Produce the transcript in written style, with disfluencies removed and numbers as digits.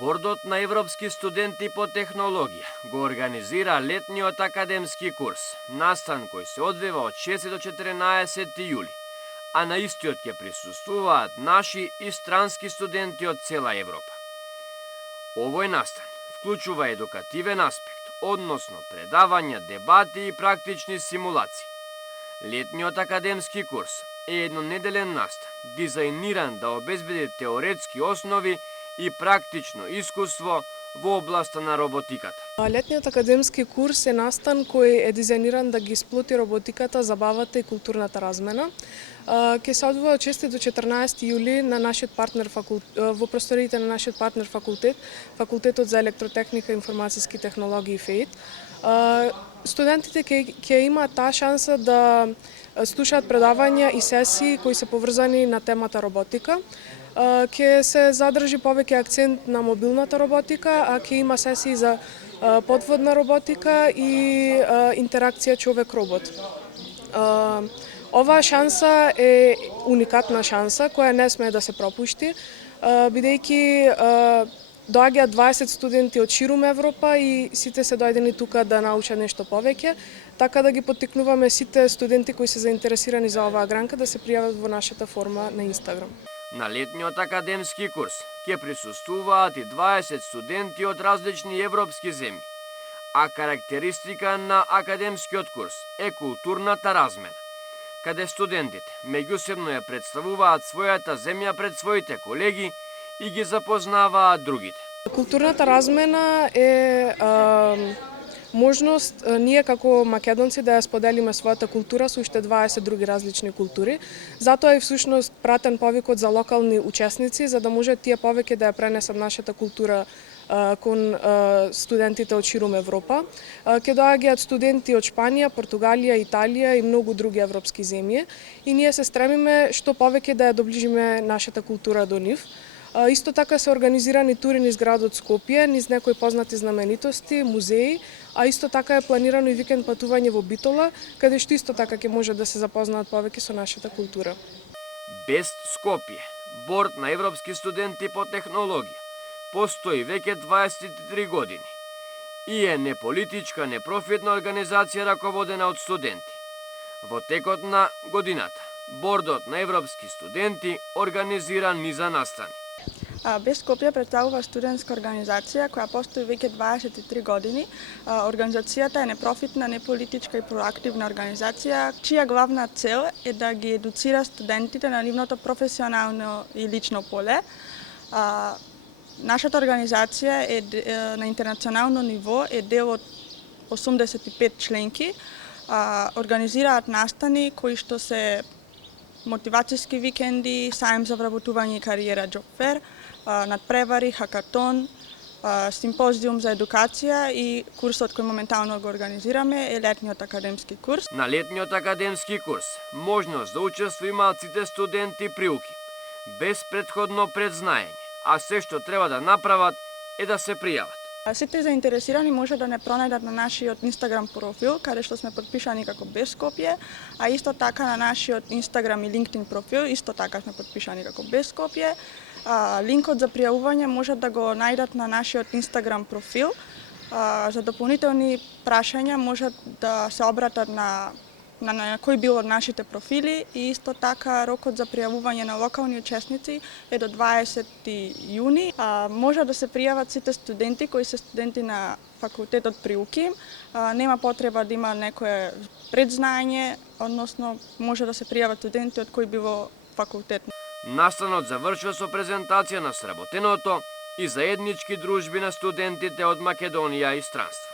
Бордот на европски студенти по технологија го организира летниот академски курс, настан кој се одвива од 6 до 14 јули, а на истиот ќе присуствуваат наши и странски студенти од цела Европа. Овој настан вклучува едукативен аспект, односно предавања, дебати и практични симулации. Летниот академски курс е еднонеделен настан, дизајниран да обезбеди теоретски основи и практично искуство во областа на роботиката. Летниот академски курс е настан кој е дизајниран да ги сплоти роботиката, забавата и културната размена. Ќе се одвива од 6 до 14 јули на нашиот партнер во просториите на нашиот партнер факултет, Факултетот за електротехника и информациски технологии ФЕИТ. Студентите ќе имаат таа шанса да слушаат предавања и сесии кои се поврзани на темата роботика. Ќе се задржи повеќе акцент на мобилната роботика, а ќе има сесии за подводна роботика и интеракција човек-робот. Оваа шанса е уникатна шанса која не смее да се пропушти, бидејќи доаѓаат 20 студенти од ширум Европа и сите се дојдени тука да научат нешто повеќе, така да ги поттикнуваме сите студенти кои се заинтересирани за оваа гранка да се пријават во нашата форма на Инстаграм. На летниот академски курс ќе присуствуваат и 20 студенти од различни европски земји, а карактеристика на академскиот курс е културната размена, каде студентите меѓусебно ја представуваат својата земја пред своите колеги и ги запознаваат другите. Културната размена е можност ние како македонци да ја споделиме својата култура со уште 20 други различни култури. Затоа е всушност пратен повикот за локални учесници, за да може тие повеќе да ја пренесат нашата култура кон студентите од ширум Европа. Ќе доаѓаат студенти од Шпанија, Португалија, Италија и многу други европски земји и ние се стремиме што повеќе да ја доближиме нашата култура до нив. Исто така се организирани тури низ градот Скопје, низ некои познати знаменитости, музеи, а исто така е планирано и викенд патување во Битола, каде што исто така ќе може да се запознаат повеќе со нашата култура. Бест Скопје, борд на европски студенти по технологија, постои веќе 23 години и е неполитичка, непрофитна организација раководена од студенти. Во текот на годината, бордот на европски студенти организира низа настани. Бест Скопје представува студентска организација која постои веќе 23 години. Организацијата е непрофитна, неполитичка и проактивна организација, чија главна цел е да ги едуцира студентите на нивното професионално и лично поле. Нашата организација е на интернационално ниво, е дел од 85 членки. Организираат настани кои што се мотивацијски викенди, саем за вработување и кариера Job Fair, надпревари, хакатон, симпозиум за едукација и курсот кој моментално го организираме е летниот академски курс. На летниот академски курс можност да учествува имаат сите студенти при УКИ, без претходно предзнаење, а се што треба да направат е да се пријават. Сите заинтересирани може да не пронајдат на нашиот Инстаграм профил, каде што сме подпишани како Бест Скопје, а исто така на нашиот Инстаграм и LinkedIn профил, исто така сме подпишани како Бест Скопје. Линкот за пријавување може да го најдат на нашиот Инстаграм профил. За дополнителни прашања може да се обратат на кој бил од нашите профили и исто така рокот за пријавување на локални учесници е до 20 јуни. Може да се пријават сите студенти кои се студенти на факултетот при УКИ. Нема потреба да има некое предзнаење, односно може да се пријават студенти од кој било факултет. Настанот завршува со презентација на сработеното и заеднички дружби на студентите од Македонија и странство.